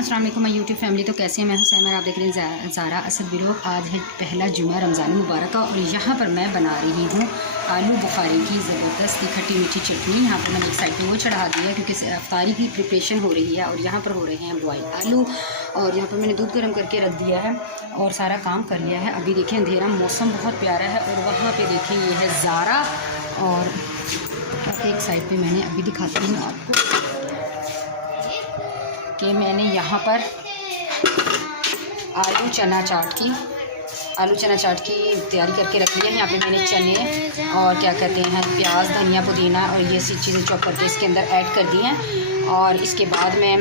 अस्सलाम वालेकुम my YouTube family. तो कैसे हैं? मैं हुसैन और आप देख रहे हैं ज़ारा असद व्लॉग। आज है पहला जुमा रमज़ान मुबारक का और यहाँ पर मैं बना रही हूँ आलू बुखारी की ज़बरदस्त खट्टी मीठी चटनी। यहाँ पर मैंने एक साइड पे वो चढ़ा दिया क्योंकि अफ्तारी की प्रिपरेशन हो रही है और यहाँ पर हो रहे हैं बॉयल आलू। और यहाँ पर मैंने दूध गर्म करके रख दिया है और सारा काम कर लिया है। अभी देखिए अंधेरा, मौसम बहुत प्यारा है और वहाँ पर देखिए ये है ज़ारा। और एक साइड पर मैंने अभी दिखाती हूँ आपको कि मैंने यहाँ पर आलू चना चाट की तैयारी करके रख ली है। यहाँ पे मैंने चने और क्या कहते हैं प्याज, धनिया, पुदीना और ये सी चीज़ें चॉप करके इसके अंदर ऐड कर दी हैं। और इसके बाद मैं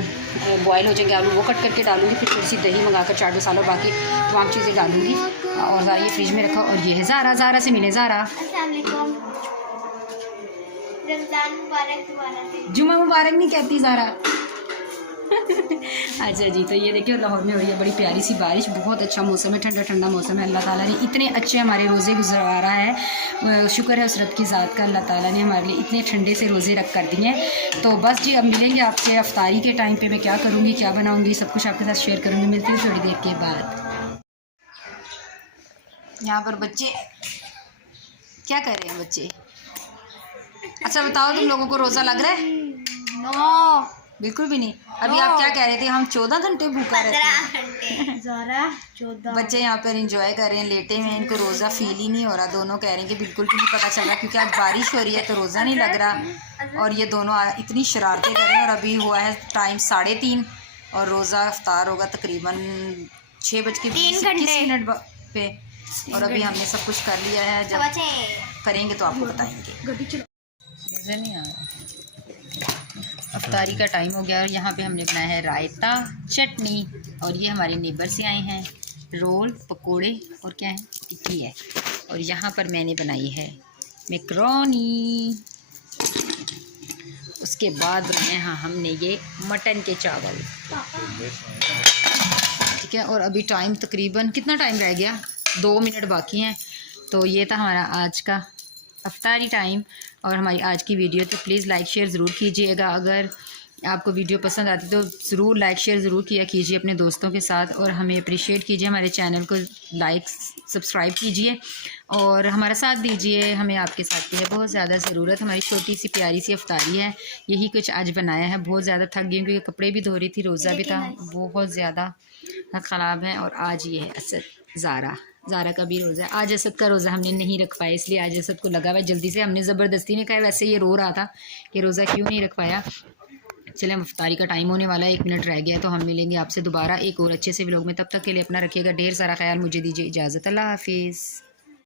बॉयल हो जाएंगे आलू, वो कट करके डालूंगी। फिर थोड़ी सी दही मंगाकर चाट मसाला और बाकी तमाम चीज़ें डालूंगी। और ज़ारा ये फ्रिज में रखा। और ये है ज़ारा से मिले। ज़ारा जुमा मुबारक नहीं कहती ज़ारा। अच्छा जी, तो ये देखिए लाहौर में हो रही है बड़ी प्यारी सी बारिश। बहुत अच्छा मौसम है, ठंडा ठंडा मौसम है। अल्लाह ताला ने इतने अच्छे हमारे रोज़े गुजरा रहा है। शुक्र है उस रब की ज़ात का, अल्लाह ताला ने हमारे लिए इतने ठंडे से रोज़े रख कर दिए हैं। तो बस जी, अब मिलेंगे आपसे अफ्तारी के टाइम पे। मैं क्या करूँगी, क्या बनाऊँगी, सब कुछ आपके साथ शेयर करूँगी। मिलती हूँ थोड़ी देर के बाद। यहाँ पर बच्चे क्या कर रहे हैं? बच्चे अच्छा बताओ, तुम लोगों को रोज़ा लग रहा है? नो, बिल्कुल भी नहीं। अभी आप क्या कह रहे थे? हम 14 घंटे भूखा रहते हैं। 14 बच्चे यहाँ पर एंजॉय कर रहे हैं, लेटे हैं। इनको रोज़ा फील ही नहीं हो रहा। दोनों कह रहे हैं कि बिल्कुल भी नहीं पता चल रहा क्योंकि आज बारिश हो रही है तो रोज़ा नहीं लग रहा। और ये दोनों इतनी शरारतें कर रहे हैं। और अभी हुआ है टाइम 3:30 और रोज़ा अफ्तार होगा तकरीबन 6:21 पे। और अभी हमने सब कुछ कर लिया है। जब करेंगे तो आपको बताएंगे। नजर नहीं आ रहा। अफ्तारी का टाइम हो गया और यहाँ पे हमने बनाया है रायता, चटनी। और ये हमारे नेबर से आए हैं, रोल, पकोड़े और क्या है, टिक्की है। और यहाँ पर मैंने बनाई है मैकरोनी। उसके बाद बनाए हैं हमने ये मटन के चावल। ठीक है। और अभी टाइम तकरीबन कितना टाइम रह गया? 2 मिनट बाकी हैं। तो ये था हमारा आज का अफ्तारी टाइम और हमारी आज की वीडियो। तो प्लीज़ लाइक शेयर ज़रूर कीजिएगा। अगर आपको वीडियो पसंद आती तो ज़रूर लाइक शेयर ज़रूर किया कीजिए अपने दोस्तों के साथ। और हमें अप्रिशिएट कीजिए, हमारे चैनल को लाइक सब्सक्राइब कीजिए और हमारा साथ दीजिए। हमें आपके साथ की है बहुत ज़्यादा ज़रूरत। हमारी छोटी सी प्यारी सी अफ्तारी है, यही कुछ आज बनाया है। बहुत ज़्यादा थक गई क्योंकि कपड़े भी धो रही थी, रोज़ा भी था, बहुत ज़्यादा ख़राब है। और आज ये है असद ज़ारा का भी रोज़ा है। आज असद का रोज़ा हमने नहीं रखवाया, इसलिए आज असद को लगा हुआ जल्दी से हमने ज़बरदस्ती नहीं खाया। वैसे ये रो रहा था कि रोज़ा क्यों नहीं रखवाया। चलें, हम अफ्तारी का टाइम होने वाला है, 1 मिनट रह गया। तो हम मिलेंगे आपसे दोबारा एक और अच्छे से व्लॉग में। तब तक के लिए अपना रखिएगा ढेर सारा ख्याल। मुझे दीजिए इजाज़त। अल्लाह हाफिज़।